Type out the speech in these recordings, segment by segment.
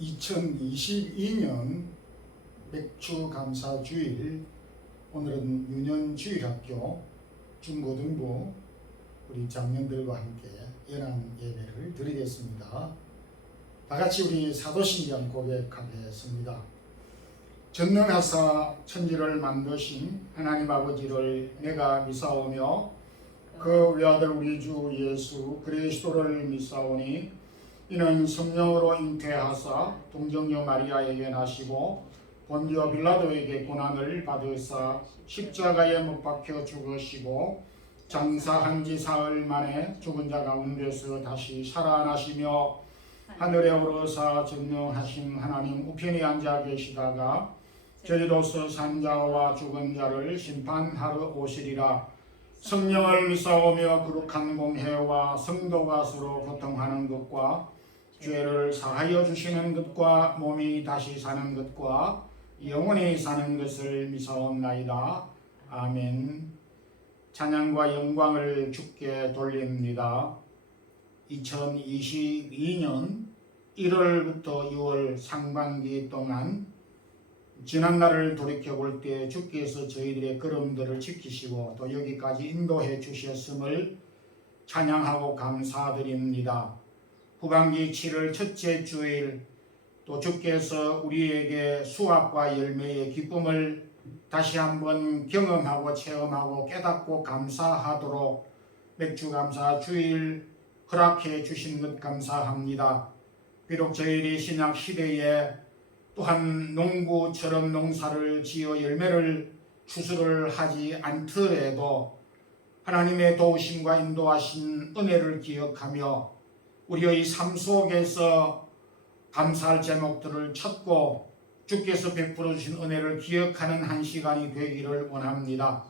2022년 맥주감사주일, 오늘은 유년주일학교 중고등부 우리 장년들과 함께 연한 예배를 드리겠습니다. 다같이 우리 사도신경 고백하겠습니다. 전능하사 천지를 만드신 하나님 아버지를 내가 믿사오며 그 외아들 우리 주 예수 그리스도를 믿사오니 이는 성령으로 잉태하사 동정녀 마리아에게 나시고 본디오 빌라도에게 고난을 받으사 십자가에 못 박혀 죽으시고 장사한 지 사흘 만에 죽은 자 가운데서 다시 살아나시며 하늘에 오르사 전능하신 하나님 우편에 앉아 계시다가 저희로서 산 자와 죽은 자를 심판하러 오시리라. 성령을 믿사오며 거룩한 공회와 성도가 서로 교통하는 것과 죄를 사하여 주시는 것과 몸이 다시 사는 것과 영원히 사는 것을 믿사옵나이다. 아멘. 찬양과 영광을 주께 돌립니다. 2022년 1월부터 6월 상반기 동안 지난날을 돌이켜볼 때 주께서 저희들의 걸음들을 지키시고 또 여기까지 인도해 주셨음을 찬양하고 감사드립니다. 후반기 7월 첫째 주일, 또 주께서 우리에게 수확과 열매의 기쁨을 다시 한번 경험하고 체험하고 깨닫고 감사하도록 맥주감사 주일 허락해 주신 것 감사합니다. 비록 저희들이 신약 시대에 또한 농부처럼 농사를 지어 열매를 추수를 하지 않더라도 하나님의 도우심과 인도하신 은혜를 기억하며 우리의 삶 속에서 감사할 제목들을 찾고 주께서 베풀어 주신 은혜를 기억하는 한 시간이 되기를 원합니다.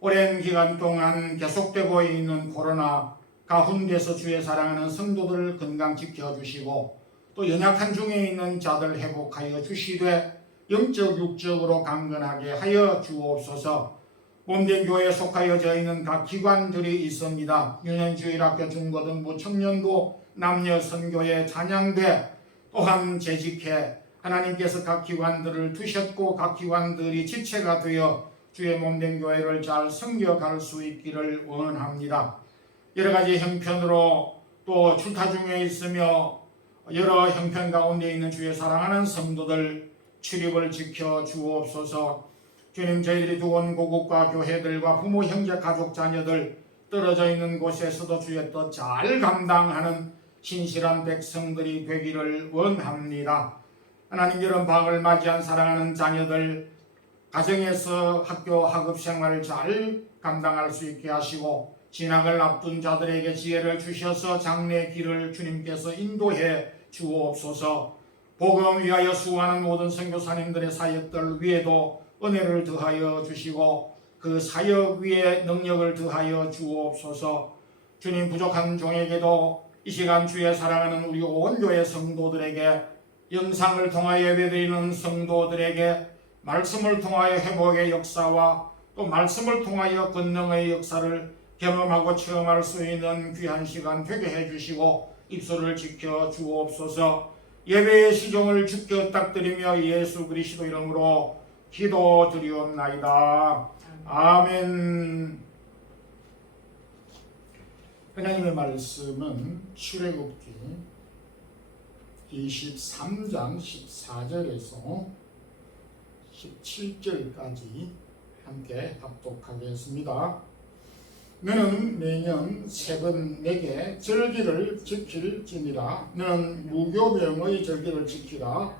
오랜 기간 동안 계속되고 있는 코로나 가운데서 주의 사랑하는 성도들 건강 지켜주시고 또 연약한 중에 있는 자들 회복하여 주시되 영적 육적으로 강건하게 하여 주옵소서. 몸된 교회에 속하여져 있는 각 기관들이 있습니다. 유년주일학교, 중고등부, 청년부, 남녀 선교회, 찬양대 또한 재직회, 하나님께서 각 기관들을 두셨고 각 기관들이 지체가 되어 주의 몸된 교회를 잘 섬겨갈 수 있기를 원합니다. 여러 가지 형편으로 또 출타 중에 있으며 여러 형편 가운데 있는 주의 사랑하는 성도들 출입을 지켜 주옵소서. 주님, 저희들이 두온 고국과 교회들과 부모, 형제, 가족, 자녀들 떨어져 있는 곳에서도 주의 뜻 잘 감당하는 신실한 백성들이 되기를 원합니다. 하나님, 이런 방을 맞이한 사랑하는 자녀들 가정에서 학교 학업 생활을 잘 감당할 수 있게 하시고 진학을 앞둔 자들에게 지혜를 주셔서 장래 길을 주님께서 인도해 주옵소서. 복음 위하여 수고하는 모든 선교사님들의 사역들 위에도 은혜를 더하여 주시고 그 사역 위에 능력을 더하여 주옵소서. 주님, 부족한 종에게도 이 시간 주의 사랑하는 우리 온 교회 성도들에게, 영상을 통하여 예배드리는 성도들에게 말씀을 통하여 회복의 역사와 또 말씀을 통하여 권능의 역사를 경험하고 체험할 수 있는 귀한 시간 되게 해주시고 입술을 지켜 주옵소서. 예배의 시종을 주께 ঐ탁드리며 예수 그리스도 이름으로 기도드리옵나이다. 아멘. 하나님의 말씀은 출애굽기 23장 14절에서 17절까지 함께 합독하겠습니다. 너는 매년 세번 내게 절기를 지킬지니라. 너는 무교병의 절기를 지키라.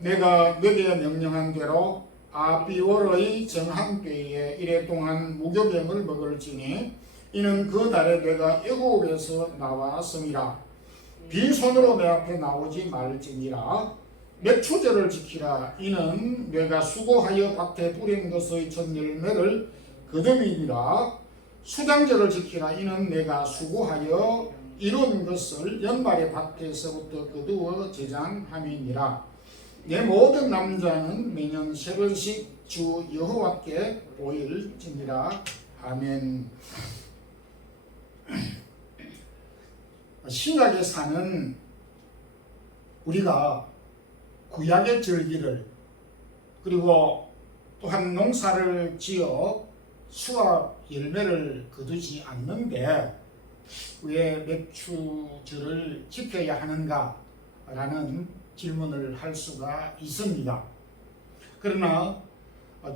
내가 너에게 명령한 대로 아비월의 정한 때에 이래 동안 무교병을 먹을지니 이는 그 달에 내가 애굽에서 나왔음이라. 빈손으로 내 앞에 나오지 말지니라. 맥추절을 지키라. 이는 내가 수고하여 밭에 뿌린 것의 첫 열매를 거두이니라. 수장절을 지키라. 이는 내가 수고하여 이룬 것을 연말의 밭에서부터 거두어 제장함이니라. 내 모든 남자는 매년 세 번씩 주 여호와께 보일지니라. 아멘. 신약에 사는 우리가 구약의 절기를 그리고 또한 농사를 지어 수확 열매를 거두지 않는데 왜 맥추절을 지켜야 하는가 라는 질문을 할 수가 있습니다. 그러나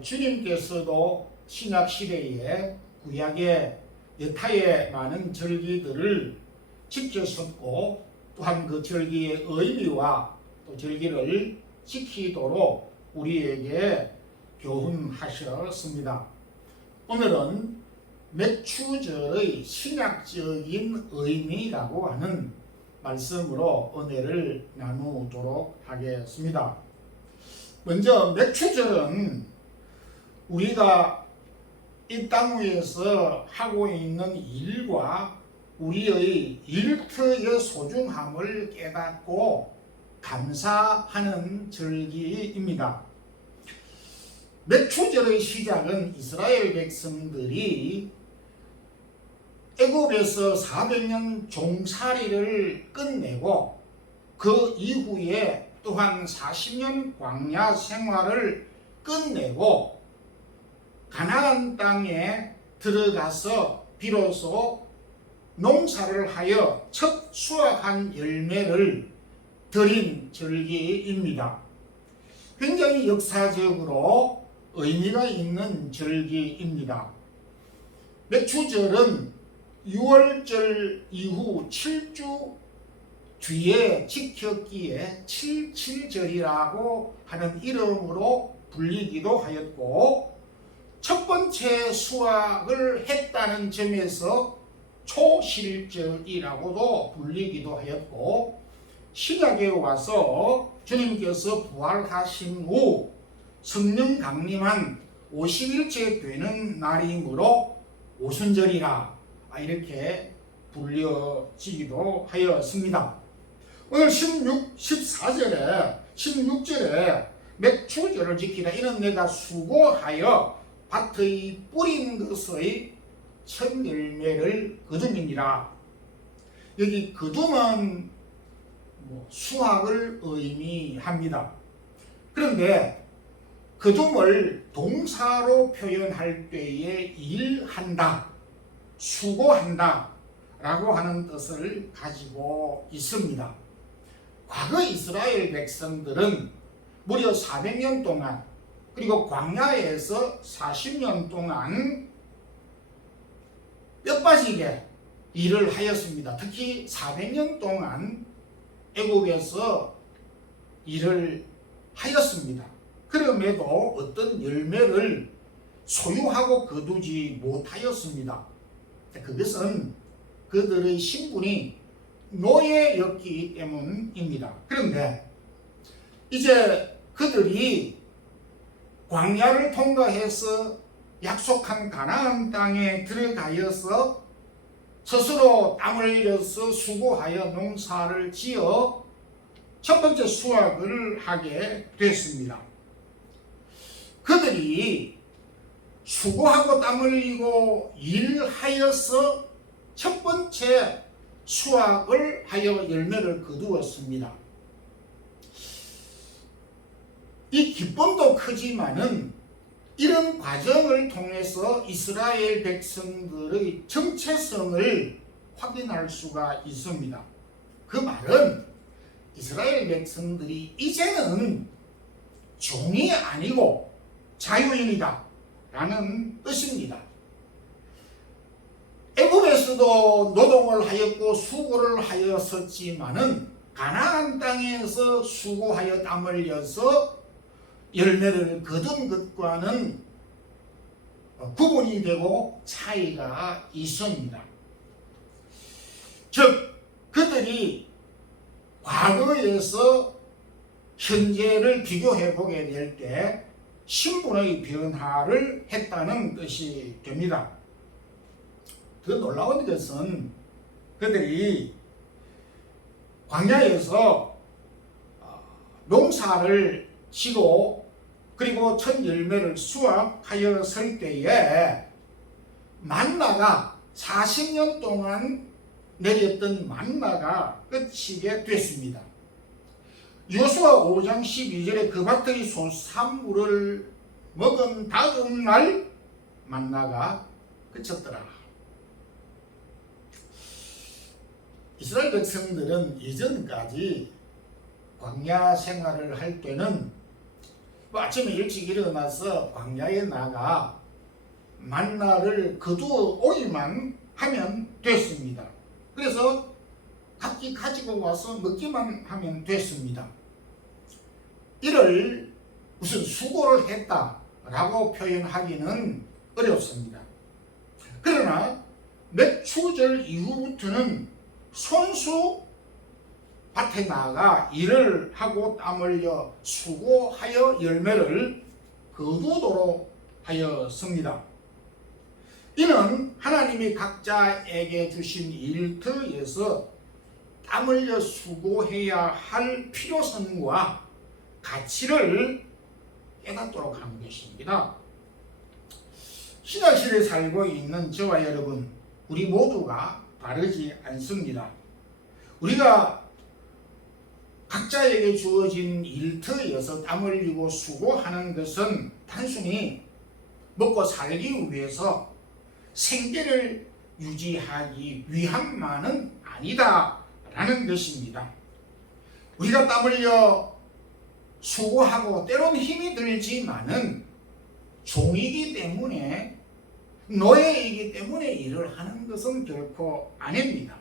주님께서도 신약시대에 구약의 여타의 많은 절기들을 지켰었고 또한 그 절기의 의미와 또 절기를 지키도록 우리에게 교훈하셨습니다. 오늘은 맥추절의 신약적인 의미라고 하는 말씀으로 은혜를 나누도록 하겠습니다. 먼저 맥추절은 우리가 이 땅 위에서 하고 있는 일과 우리의 일터의 소중함을 깨닫고 감사하는 절기입니다. 맥추절의 시작은 이스라엘 백성들이 애굽에서 400년 종살이를 끝내고 그 이후에 또한 40년 광야 생활을 끝내고 가나안 땅에 들어가서 비로소 농사를 하여 첫 수확한 열매를 드린 절기입니다. 굉장히 역사적으로 의미가 있는 절기입니다. 맥추절은 6월절 이후 7주 뒤에 지켰기에 77절이라고 하는 이름으로 불리기도 하였고 첫 번째 수확을 했다는 점에서 초실절이라고도 불리기도 하였고 신약에 와서 주님께서 부활하신 후 성령 강림한 50일째 되는 날이므로 오순절이라 이렇게 불려지기도 하였습니다. 오늘 16절에 맥추절을 지키라. 이는 내가 수고하여 밭의 뿌린 것의 첫 열매를 거둠이니라. 여기 거둠은 수확을 의미합니다. 그런데 거둠을 동사로 표현할 때에 일한다, 수고한다 라고 하는 뜻을 가지고 있습니다. 과거 이스라엘 백성들은 무려 400년 동안 그리고 광야에서 40년 동안 뼈빠지게 일을 하였습니다. 특히 400년 동안 애국에서 일을 하였습니다. 그럼에도 어떤 열매를 소유하고 거두지 못하였습니다. 그것은 그들의 신분이 노예였기 때문입니다. 그런데 이제 그들이 광야를 통과해서 약속한 가나안 땅에 들어가여서 스스로 땀을 흘려서 수고하여 농사를 지어 첫 번째 수확을 하게 됐습니다. 그들이 수고하고 땀을 흘리고 일하여서 첫 번째 수확을 하여 열매를 거두었습니다. 이 기쁨도 크지만은 이런 과정을 통해서 이스라엘 백성들의 정체성을 확인할 수가 있습니다. 그 말은 이스라엘 백성들이 이제는 종이 아니고 자유인이다 라는 뜻입니다. 애굽에서도 노동을 하였고 수고를 하였었지만은 가나안 땅에서 수고하여 땀을 흘려서 열매를 거둔 것과는 구분이 되고 차이가 있습니다. 즉 그들이 과거에서 현재를 비교해 보게 될 때 신분의 변화를 했다는 뜻이 됩니다. 더 놀라운 것은 그들이 광야에서 농사를 지고 그리고 첫 열매를 수확하였을 때에 만나가 40년 동안 내렸던 만나가 끝이게 됐습니다. 여호수아 5장 12절에 그 밭의 소산물을 먹은 다음 날 만나가 그쳤더라. 이스라엘 백성들은 이전까지 광야 생활을 할 때는 아침에 일찍 일어나서 광야에 나가 만나를 거두어 오기만 하면 됐습니다. 그래서 각기 가지고 와서 먹기만 하면 됐습니다. 이를 무슨 수고를 했다라고 표현하기는 어렵습니다. 그러나 몇 추절 이후부터는 손수 밭에 나가 일을 하고 땀 흘려 수고하여 열매를 거두도록 하였습니다. 이는 하나님이 각자에게 주신 일터에서 땀 흘려 수고해야 할 필요성과 가치를 깨닫도록 하는 것입니다. 신약시대에 살고 있는 저와 여러분, 우리 모두가 다르지 않습니다. 우리가 각자에게 주어진 일터에서 땀 흘리고 수고하는 것은 단순히 먹고 살기 위해서 생계를 유지하기 위함만은 아니다라는 것입니다. 우리가 땀 흘려 수고하고 때로는 힘이 들지만은 종이기 때문에, 노예이기 때문에 일을 하는 것은 결코 아닙니다.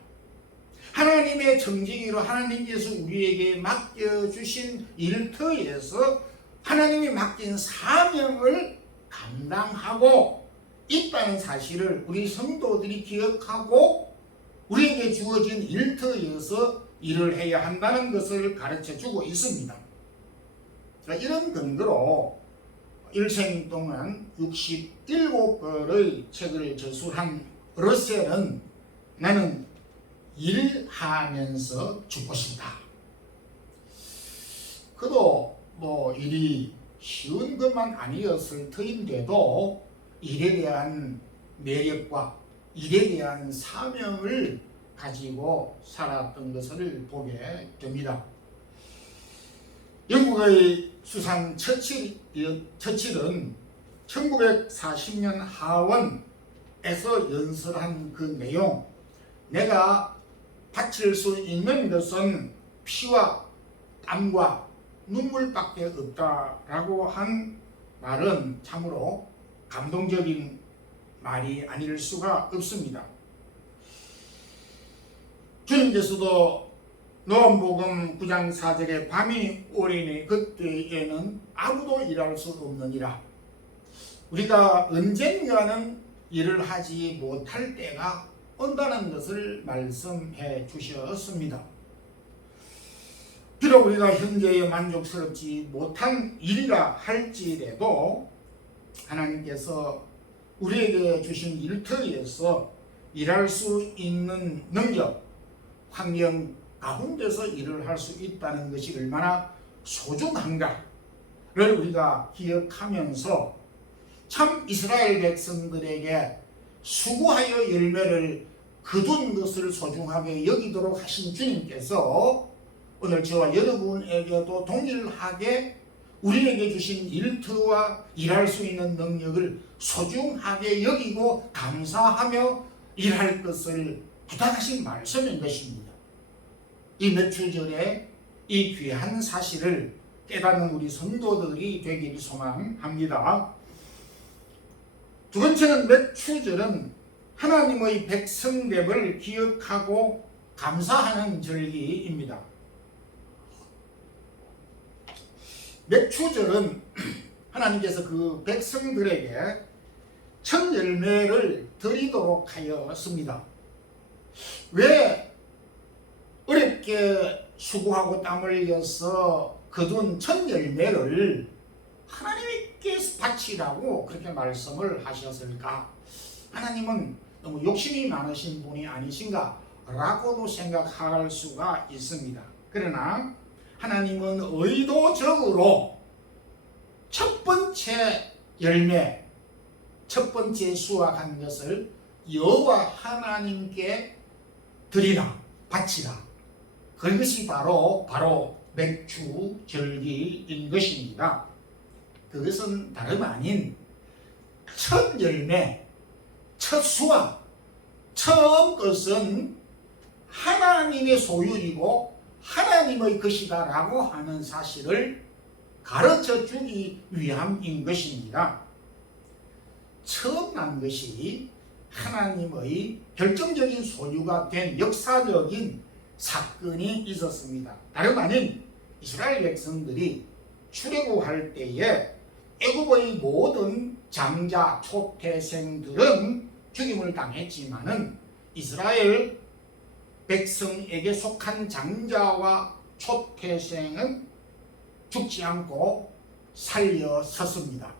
하나님의 정직으로 하나님께서 우리에게 맡겨주신 일터에서 하나님이 맡긴 사명을 감당하고 있다는 사실을 우리 성도들이 기억하고 우리에게 주어진 일터에서 일을 해야 한다는 것을 가르쳐주고 있습니다. 이런 근거로 일생 동안 67권의 책을 저술한 러셀은 나는 일하면서 죽고 싶다. 그도 일이 쉬운 것만 아니었을 터인데도 일에 대한 매력과 일에 대한 사명을 가지고 살았던 것을 보게 됩니다. 영국의 수상 처칠은 1940년 하원에서 연설한 그 내용, 내가 바칠 수 있는 것은 피와 땀과 눈물밖에 없다라고 한 말은 참으로 감동적인 말이 아닐 수가 없습니다. 주님께서도 요한복음 9장 4절에 밤이 오리니 그때에는 아무도 일할 수 없느니라. 우리가 언젠가는 일을 하지 못할 때가 온다는 것을 말씀해 주셨습니다. 비록 우리가 현재에 만족스럽지 못한 일이라 할지라도 하나님께서 우리에게 주신 일터에서 일할 수 있는 능력, 환경 가운데서 일을 할 수 있다는 것이 얼마나 소중한가를 우리가 기억하면서 참 이스라엘 백성들에게 수고하여 열매를 거둔 것을 소중하게 여기도록 하신 주님께서 오늘 저와 여러분에게도 동일하게 우리에게 주신 일터와 일할 수 있는 능력을 소중하게 여기고 감사하며 일할 것을 부탁하신 말씀인 것입니다. 이 몇 주 전에 이 귀한 사실을 깨닫는 우리 성도들이 되기를 소망합니다. 두 번째는 몇 주 전은 하나님의 백성됨을 기억하고 감사하는 절기입니다. 몇 주 전은 하나님께서 그 백성들에게 첫 열매를 드리도록 하였습니다. 왜 어렵게 수고하고 땀을 흘려서 거둔 첫 열매를 하나님께 바치라고 그렇게 말씀을 하셨을까? 하나님은 너무 욕심이 많으신 분이 아니신가? 라고도 생각할 수가 있습니다. 그러나 하나님은 의도적으로 첫 번째 열매, 첫 번째 수확한 것을 여호와 하나님께 드리라, 바치라. 그것이 바로 맥주 절기인 것입니다. 그것은 다름 아닌 첫 열매, 첫 수확, 처음 것은 하나님의 소유이고 하나님의 것이다 라고 하는 사실을 가르쳐 주기 위함인 것입니다. 처음 난 것이 하나님의 결정적인 소유가 된 역사적인 사건이 있었습니다. 다름 아닌 이스라엘 백성들이 출애굽할 때에 애굽의 모든 장자 초태생들은 죽임을 당했지만은 이스라엘 백성에게 속한 장자와 초태생은 죽지 않고 살려섰습니다.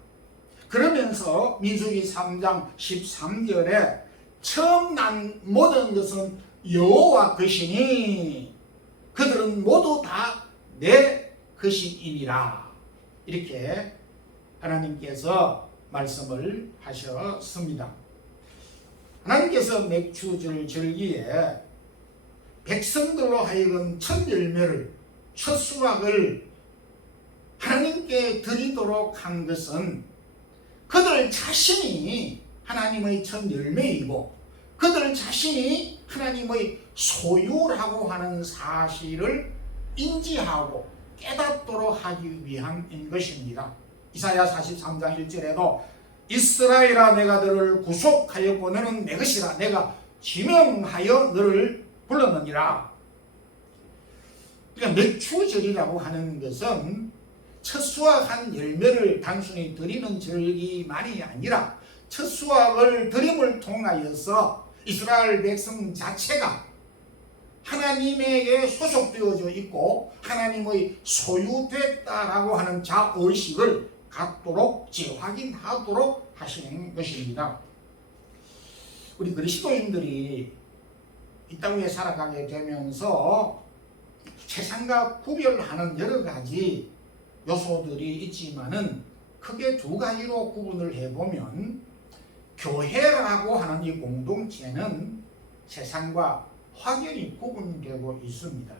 그러면서 민수기 3장 13절에 처음 난 모든 것은 여호와 것이니 그들은 모두 다 내 것이니라, 이렇게 하나님께서 말씀을 하셨습니다. 하나님께서 맥주절 절기에 백성들로 하여금 첫 열매를, 첫 수확을 하나님께 드리도록 한 것은 그들 자신이 하나님의 첫 열매이고 그들 자신이 하나님의 소유라고 하는 사실을 인지하고 깨닫도록 하기 위함인 것입니다. 이사야 43장 1절에도 이스라엘아 내가 너를 구속하였고 너는 내 것이라 내가 지명하여 너를 불렀느니라. 그러니까 맥주절이라고 하는 것은 첫 수확한 열매를 단순히 드리는 절기만이 아니라 첫 수확을 드림을 통하여서 이스라엘 백성 자체가 하나님에게 소속되어져 있고 하나님의 소유됐다라고 하는 자의식을 갖도록 재확인하도록 하시는 것입니다. 우리 그리스도인들이 이 땅 위에 살아가게 되면서 세상과 구별하는 여러 가지 요소들이 있지만은 크게 두 가지로 구분을 해보면 교회라고 하는 이 공동체는 세상과 확연히 구분되고 있습니다.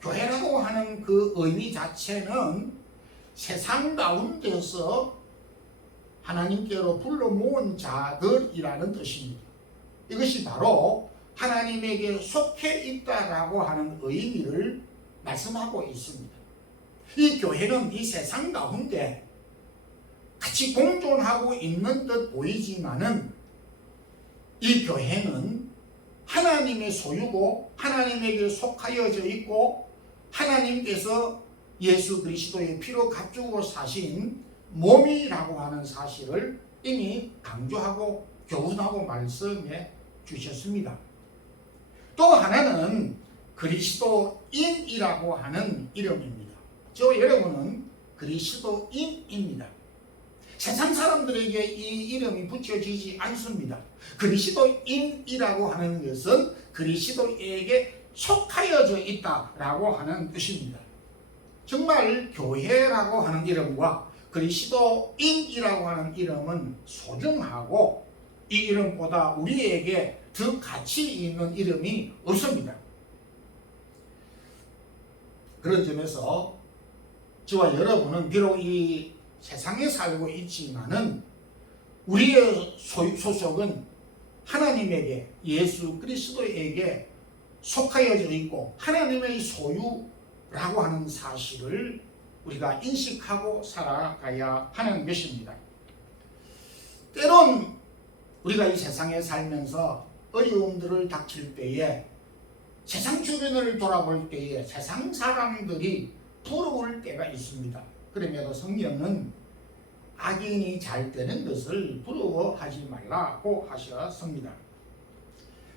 교회라고 하는 그 의미 자체는 세상 가운데서 하나님께로 불러 모은 자들이라는 뜻입니다. 이것이 바로 하나님에게 속해 있다라고 하는 의미를 말씀하고 있습니다. 이 교회는 이 세상 가운데 같이 공존하고 있는 듯 보이지만은 이 교회는 하나님의 소유고 하나님에게 속하여져 있고 하나님께서 예수 그리스도의 피로 값주고 사신 몸이라고 하는 사실을 이미 강조하고 교훈하고 말씀해 주셨습니다. 또 하나는 그리스도인이라고 하는 이름입니다. 저 여러분은 그리스도인입니다. 세상 사람들에게 이 이름이 붙여지지 않습니다. 그리스도인이라고 하는 것은 그리스도에게 속하여져 있다라고 하는 뜻입니다. 정말 교회라고 하는 이름과 그리스도인이라고 하는 이름은 소중하고 이 이름보다 우리에게 더 가치 있는 이름이 없습니다. 그런 점에서 저와 여러분은 비록 이 세상에 살고 있지만은 우리의 소속은 하나님에게, 예수 그리스도에게 속하여져 있고 하나님의 소유라고 하는 사실을 우리가 인식하고 살아가야 하는 것입니다. 때론 우리가 이 세상에 살면서 어려움들을 닥칠 때에 세상 주변을 돌아볼 때에 세상 사람들이 부러울 때가 있습니다. 그럼에도 성경은 악인이 잘 되는 것을 부러워하지 말라고 하셨습니다.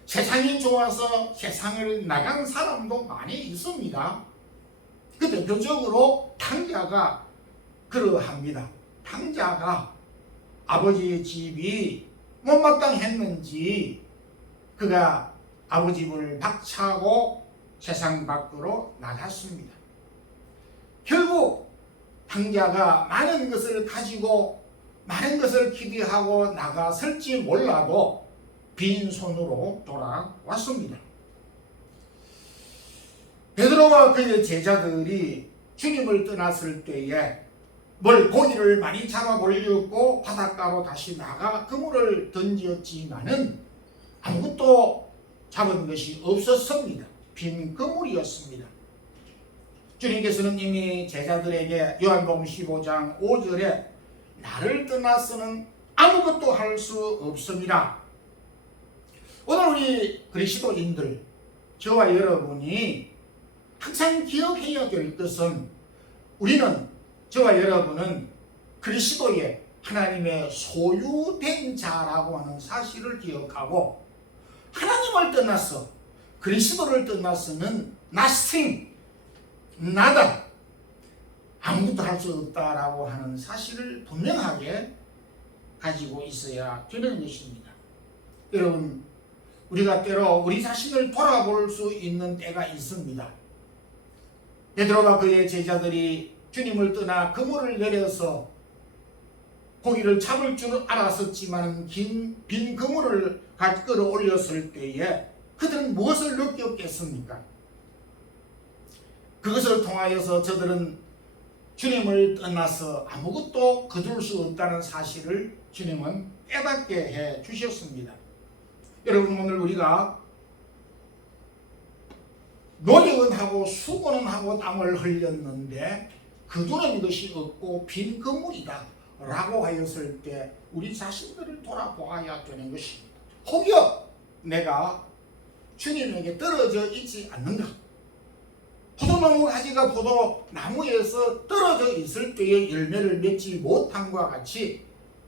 세상이 좋아서 세상을 나간 사람도 많이 있습니다. 그 대표적으로 탕자가 그러합니다. 탕자가 아버지의 집이 못마땅했는지 그가 아버지 집을 박차고 세상 밖으로 나갔습니다. 결국 탕자가 많은 것을 가지고 많은 것을 기대하고 나갔을지 몰라도 빈손으로 돌아왔습니다. 베드로 베드로와 그의 제자들이 주님을 떠났을 때에 고기를 많이 잡아올렸고 바닷가로 다시 나가 그물을 던졌지만은 아무것도 잡은 것이 없었습니다. 빈 그물이었습니다. 주님께서는 이미 제자들에게 요한복음 15장 5절에 나를 떠나서는 아무것도 할 수 없습니다. 오늘 우리 그리스도인들, 저와 여러분이 항상 기억해야 될 것은 저와 여러분은 그리스도의 하나님의 소유된 자라고 하는 사실을 기억하고 하나님을 떠나서 그리스도를 떠나서는 nothing, nada, 아무것도 할 수 없다라고 하는 사실을 분명하게 가지고 있어야 되는 것입니다. 여러분, 우리가 때로 우리 자신을 돌아볼 수 있는 때가 있습니다. 베드로와 그의 제자들이 주님을 떠나 그물을 내려서 고기를 잡을 줄 알았었지만 빈 그물을 끌어올렸을 때에 그들은 무엇을 느꼈겠습니까? 그것을 통하여서 저들은 주님을 떠나서 아무것도 거둘 수 없다는 사실을 주님은 깨닫게 해 주셨습니다. 여러분, 오늘 우리가 노력은 하고 수고는 하고 땀을 흘렸는데 거두는 것이 없고 빈 그물이다 라고 하였을 때 우리 자신들을 돌아보아야 되는 것입니다. 혹여 내가 주님에게 떨어져 있지 않는가? 포도나무 가지가 포도나무에서 떨어져 있을 때에 열매를 맺지 못함과 같이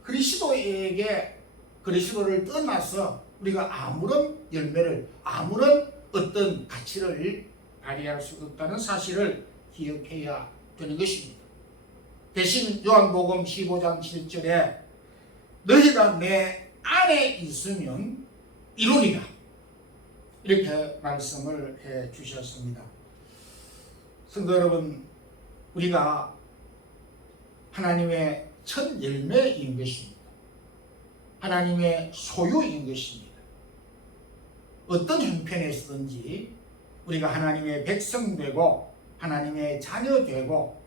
그리스도를 떠나서 우리가 아무런 열매를, 아무런 어떤 가치를 발휘할 수 없다는 사실을 기억해야 되는 것입니다. 대신 요한복음 15장 7절에 너희가 내 안에 있으면 이루리라 이렇게 말씀을 해 주셨습니다. 성도 여러분, 우리가 하나님의 첫 열매인 것입니다. 하나님의 소유인 것입니다. 어떤 형편에서든지 우리가 하나님의 백성 되고 하나님의 자녀 되고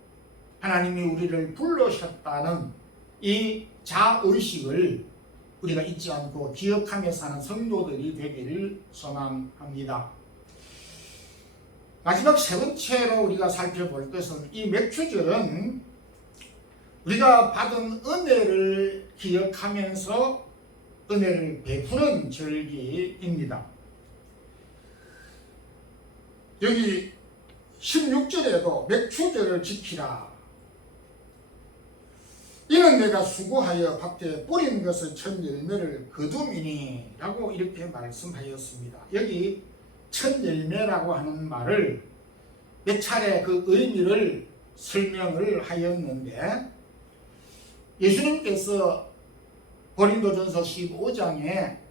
하나님이 우리를 부르셨다는 이 자의식을 우리가 잊지 않고 기억하며 사는 성도들이 되기를 소망합니다. 마지막 세 번째로 우리가 살펴볼 것은 이 맥주절은 우리가 받은 은혜를 기억하면서 은혜를 베푸는 절기입니다. 여기 16절에도 맥주절을 지키라. 이는 내가 수고하여 밭에 뿌린 것을 첫 열매를 거둠이니 라고 이렇게 말씀하였습니다. 여기 첫 열매라고 하는 말을 몇 차례 그 의미를 설명을 하였는데 예수님께서 고린도전서 15장에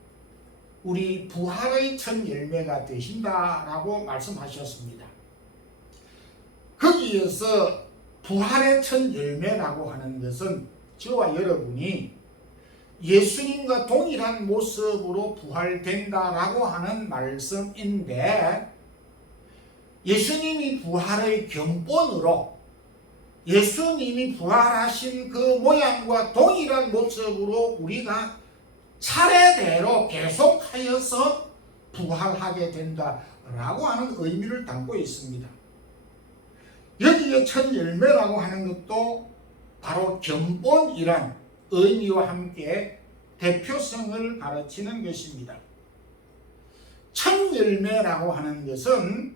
우리 부활의 첫 열매가 되신다라고 말씀하셨습니다. 거기에서 부활의 첫 열매라고 하는 것은 저와 여러분이 예수님과 동일한 모습으로 부활된다라고 하는 말씀인데 예수님이 부활의 견본으로 예수님이 부활하신 그 모양과 동일한 모습으로 우리가 차례대로 계속하여서 부활하게 된다라고 하는 의미를 담고 있습니다. 여기에 첫 열매라고 하는 것도 바로 견본이란 의미와 함께 대표성을 가르치는 것입니다. 첫 열매라고 하는 것은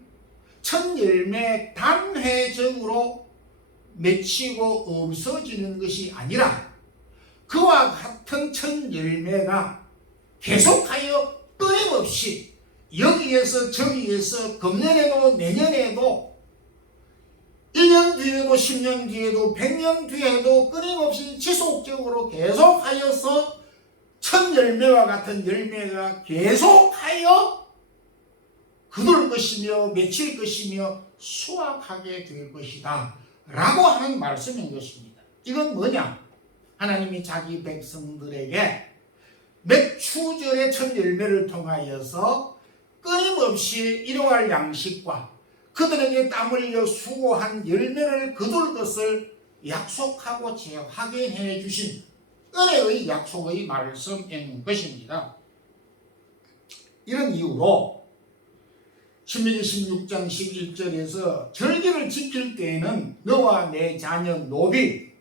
첫 열매 단회적으로 맺히고 없어지는 것이 아니라 그와 같은 첫 열매가 계속하여 끊임없이 여기에서 저기에서 금년에도 내년에도 1년 뒤에도 10년 뒤에도 100년 뒤에도 끊임없이 지속적으로 계속하여서 첫 열매와 같은 열매가 계속하여 거둘 것이며 맺힐 것이며 수확하게 될 것이다 라고 하는 말씀인 것입니다. 이건 뭐냐? 하나님이 자기 백성들에게 맥주절의 첫 열매를 통하여서 끊임없이 일용할 양식과 그들에게 땀 흘려 수고한 열매를 거둘 것을 약속하고 재확인해 주신 은혜의 약속의 말씀인 것입니다. 이런 이유로 신명기 16장 11절에서 절기를 지킬 때에는 너와 내 자녀 노비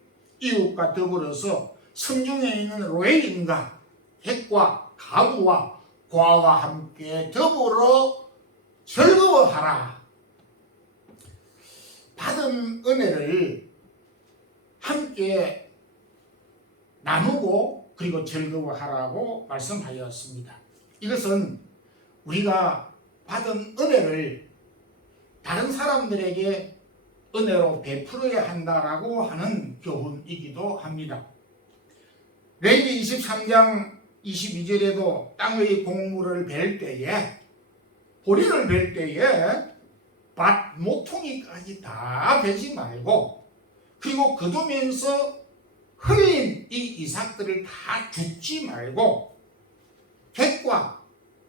이웃과 더불어서 성중에 있는 레위인과 객과 가부와 고아와 함께 더불어 즐거워하라. 받은 은혜를 함께 나누고 그리고 즐거워하라고 말씀하였습니다. 이것은 우리가 받은 은혜를 다른 사람들에게 은혜로 베풀어야 한다라고 하는 교훈이기도 합니다. 레위기 23장 22절에도 땅의 곡물을 벨 때에 보리를 벨 때에 밭 모퉁이까지 다 베지 말고 그리고 거두면서 흘린 이 이삭들을 다 줍지 말고 객과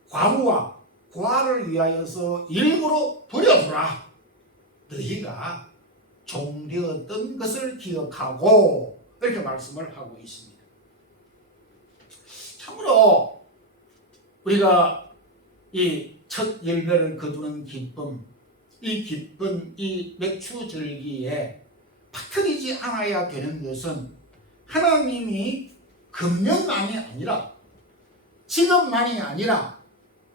과부와 고아를 위하여서 일부러 버려두라. 너희가 종되었던 것을 기억하고 이렇게 말씀을 하고 있습니다. 참으로 우리가 이 첫 열매를 거두는 기쁨, 이 기쁜 이 맥추절기에 빠뜨리지 않아야 되는 것은 하나님이 금년만이 아니라 지금만이 아니라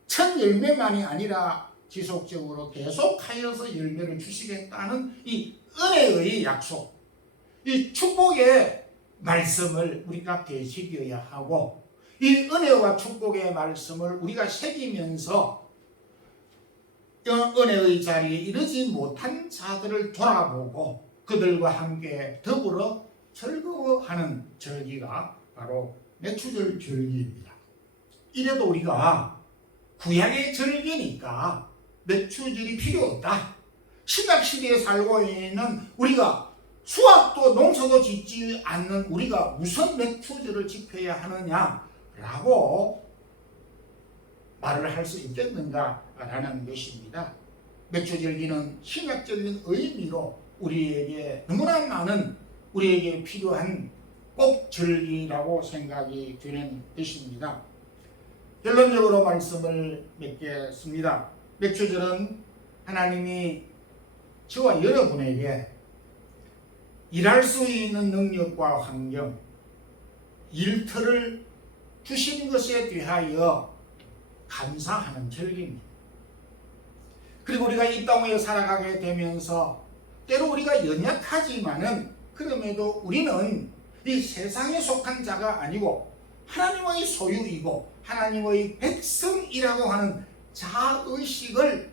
첫 열매만이 아니라 지속적으로 계속하여서 열매를 주시겠다는 이 은혜의 약속, 이 축복의 말씀을 우리가 되새겨야 하고 이 은혜와 축복의 말씀을 우리가 새기면서 은혜의 자리에 이르지 못한 자들을 돌아보고 그들과 함께 더불어 즐거워하는 절기가 바로 맥추절 절기입니다. 이래도 우리가 구약의 절기니까 맥추절이 필요 없다. 신약시대에 살고 있는 우리가 수확도 농사도 짓지 않는 우리가 무슨 맥추절을 지켜야 하느냐라고 말을 할 수 있겠는가라는 것입니다. 맥추절기는 신약적인 의미로 우리에게 너무나 많은 우리에게 필요한 꼭 절기라고 생각이 되는 것입니다. 결론적으로 말씀을 맺겠습니다. 맥추절은 하나님이 저와 여러분에게 일할 수 있는 능력과 환경, 일터를 주신 것에 대하여 감사하는 절기입니다. 그리고 우리가 이 땅에 살아가게 되면서 때로 우리가 연약하지만은 그럼에도 우리는 이 세상에 속한 자가 아니고 하나님의 소유이고 하나님의 백성이라고 하는 자의식을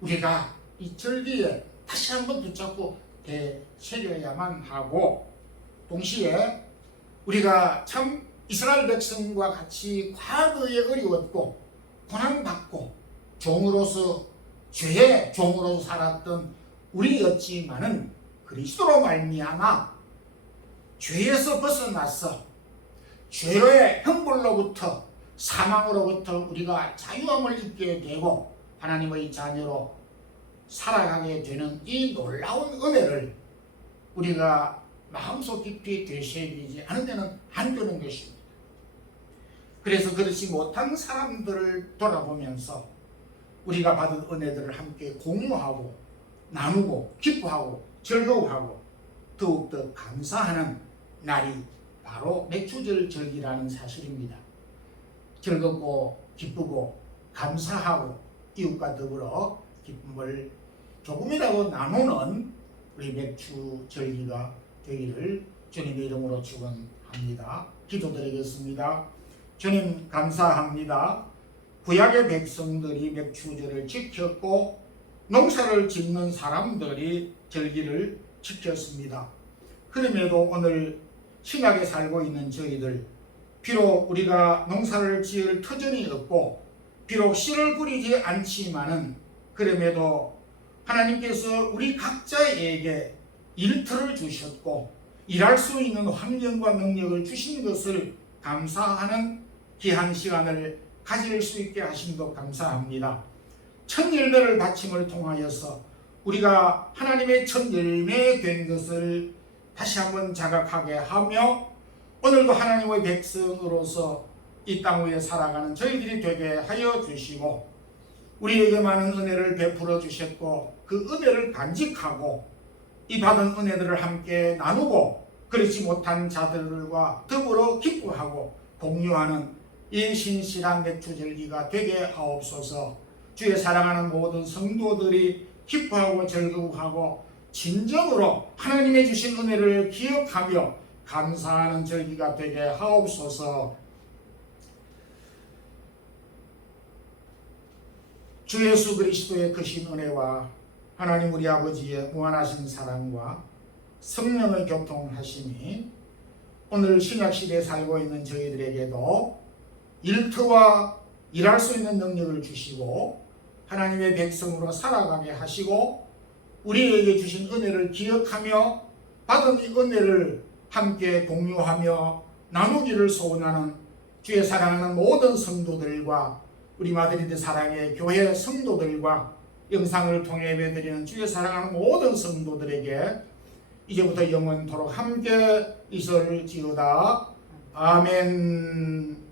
우리가 이 절기에 다시 한번 붙잡고 되새겨야만 하고 동시에 우리가 참 이스라엘 백성과 같이 과거에 어려웠고 고난받고 종으로서 죄의 종으로서 살았던 우리였지만은 그리스도로 말미암아 죄에서 벗어나서 죄의 형벌로부터 사망으로부터 우리가 자유함을 입게 되고 하나님의 자녀로 살아가게 되는 이 놀라운 은혜를 우리가 마음속 깊이 되새기지 않은 데는 안 되는 것입니다. 그래서 그렇지 못한 사람들을 돌아보면서 우리가 받은 은혜들을 함께 공유하고 나누고 기뻐하고 즐거워하고 더욱더 감사하는 날이 바로 맥추절 절기라는 사실입니다. 즐겁고 기쁘고 감사하고 이웃과 더불어 기쁨을 조금이라도 나누는 우리 맥추절기가 되기를 주님의 이름으로 축원합니다. 기도드리겠습니다. 주님 감사합니다. 구약의 백성들이 맥추절을 지켰고 농사를 짓는 사람들이 절기를 지켰습니다. 그럼에도 오늘 신약에 살고 있는 저희들 비록 우리가 농사를 지을 터전이 없고 비록 씨를 뿌리지 않지만은 그럼에도 하나님께서 우리 각자에게 일터를 주셨고 일할 수 있는 환경과 능력을 주신 것을 감사하는 귀한 시간을 가질 수 있게 하심도 감사합니다. 첫 열매를 바침을 통하여서 우리가 하나님의 첫 열매 된 것을 다시 한번 자각하게 하며 오늘도 하나님의 백성으로서 이 땅 위에 살아가는 저희들이 되게 하여 주시고 우리에게 많은 은혜를 베풀어 주셨고 그 은혜를 간직하고 이 받은 은혜들을 함께 나누고 그렇지 못한 자들과 더불어 기뻐하고 공유하는 이 신실한 맥주절기가 되게 하옵소서. 주의 사랑하는 모든 성도들이 기뻐하고 즐거워하고 진정으로 하나님의 주신 은혜를 기억하며 감사하는 절기가 되게 하옵소서. 주 예수 그리스도의 크신 은혜와 하나님 우리 아버지의 무한하신 사랑과 성령의 교통하심이 오늘 신약시대에 살고 있는 저희들에게도 일터와 일할 수 있는 능력을 주시고 하나님의 백성으로 살아가게 하시고 우리에게 주신 은혜를 기억하며 받은 이 은혜를 함께 공유하며 나누기를 소원하는 주의 사랑하는 모든 성도들과 우리 마드리드 사랑의 교회 성도들과 영상을 통해 예배드리는 주의 사랑하는 모든 성도들에게 이제부터 영원토록 함께 있을지어다. 아멘.